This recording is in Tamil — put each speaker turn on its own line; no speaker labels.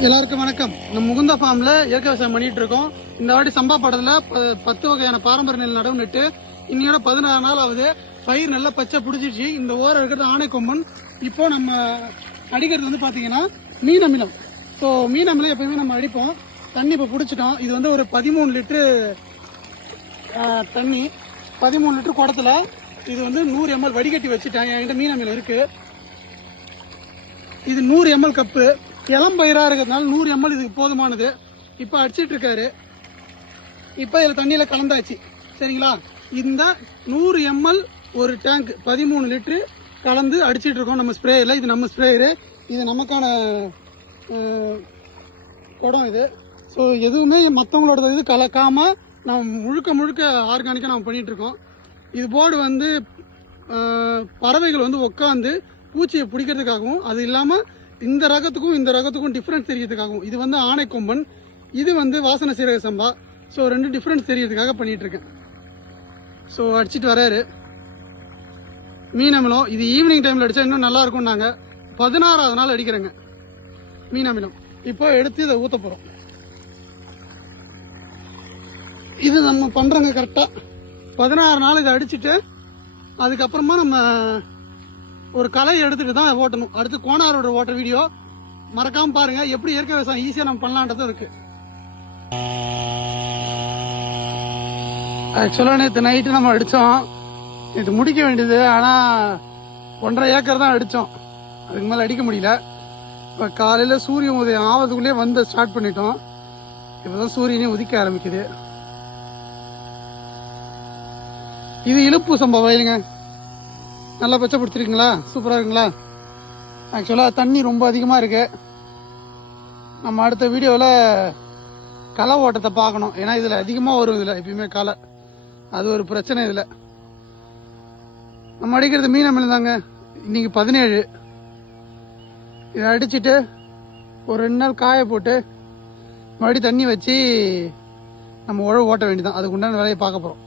எல்லாருக்கும் வணக்கம். நம்ம முகுந்தா ஃபார்ம்ல இயற்கை விவசாயம் பண்ணிட்டு இருக்கோம். இந்த வாட்டி சம்பா படத்துல ப- பத்து வகையான பாரம்பரிய நெல் நடவு நட்டு இன்னையோட பதினாறு நாள் ஆகுது. பயிர் நல்லா பச்சை பிடிச்சிருச்சு. இந்த ஓரம் இருக்கிறது ஆனைக்கொம்பன் இப்போ நம்ம அடிக்கிறது வந்து பாத்தீங்கன்னா மீன் அமிலம் ஸோ மீன் அமிலம் எப்பயுமே நம்ம அடிப்போம். தண்ணி இப்போ பிடிச்சிட்டோம். இது வந்து ஒரு பதிமூணு லிட்டரு தண்ணி. பதிமூணு லிட்டரு குடத்துல இது வந்து நூறு எம்எல் வடிகட்டி வச்சுட்டேன். என்கிட்ட மீன் அமிலம் இருக்கு. இது நூறு எம்எல் கப்பு. இளம்பயிரா இருக்கிறதுனால நூறு எம்எல் இதுக்கு போதுமானது. இப்போ அடிச்சிட்டு இருக்காரு. இப்போ இதில் தண்ணியில கலந்தாச்சு. சரிங்களா? இந்த நூறு எம்எல் ஒரு டேங்க் பதிமூணு லிட்டரு கலந்து அடிச்சிட்டு இருக்கோம் நம்ம ஸ்ப்ரேயில் இது நம்ம ஸ்ப்ரேயரு. இது நமக்கான குடம் இது. ஸோ எதுவுமே மற்றவங்களோட இது கலக்காம நாம் முழுக்க முழுக்க ஆர்கானிக்காக நம்ம பண்ணிட்டு இருக்கோம். இது போர்டு வந்து பறவைகள் வந்து உட்காந்து பூச்சியை பிடிக்கிறதுக்காகவும் அது இல்லாமல் இந்த ரகத்துக்கும் இந்த ரகத்துக்கும் டிஃப்ரென்ஸ் தெரியறதுக்காகவும். இது வந்து ஆனைக்கொம்பன் இது வந்து வாசன சீரக சம்பா. ஸோ ரெண்டு டிஃப்ரென்ஸ் தெரியறதுக்காக பண்ணிட்டு இருக்கேன் ஸோ அடிச்சிட்டு வராரு. மீன் அமிலம் இது ஈவினிங் டைமில் அடித்தா இன்னும் நல்லா இருக்கும் நாங்கள் பதினாறாவது நாள் அடிக்கிறேங்க. மீன் அமிலம் இப்போ எடுத்து இதை ஊற்ற போகிறோம் இது நம்ம பண்ணுறோங்க கரெக்டாக பதினாறு நாள் இதை அடிச்சுட்டு அதுக்கப்புறமா நம்ம ஒரு கலை எடுத்துட்டு தான் ஓட்டணும். அடுத்து கோனாரோட ஓட்டுற வீடியோ மறக்காம பாருங்க. எப்படி இயற்கை விவசாயம் ஈஸியாக நம்ம பண்ணலான்றதும் இருக்கு. ஆக்சுவலாக நேற்று நைட்டு நம்ம அடித்தோம் நேற்று முடிக்க வேண்டியது ஆனால் ஒன்றரை ஏக்கர் தான் அடித்தோம் அதுக்கு மேலே அடிக்க முடியல. இப்போ காலையில் சூரிய உதயம் ஆவதுக்குள்ளே வந்து ஸ்டார்ட் பண்ணிட்டோம். இப்போதான் சூரியனே உதிக்க ஆரம்பிக்குது. இது இழுப்பு சம்பவம் இல்லைங்க. நல்லா பச்சை பிடிச்சிருக்குங்களா சூப்பராக இருக்குங்களா ஆக்சுவலாக தண்ணி ரொம்ப அதிகமாக இருக்குது நம்ம அடுத்த வீடியோவில் களை ஓட்டத்தை பார்க்கணும். ஏன்னா இதில் அதிகமாக வரும் இதில் எப்பயுமே களை. அது ஒரு பிரச்சனை இதில். நம்ம அடிக்கிறது மீன் அமிலம் தாங்க இன்றைக்கி பதினேழு. இதை அடிச்சுட்டு ஒரு ரெண்டு நாள் காய போட்டு மறுபடியும் தண்ணி வச்சு நம்ம உழவு ஓட்ட வேண்டியதான் அதுக்கு உண்டான வேலையை பார்க்க போகிறோம்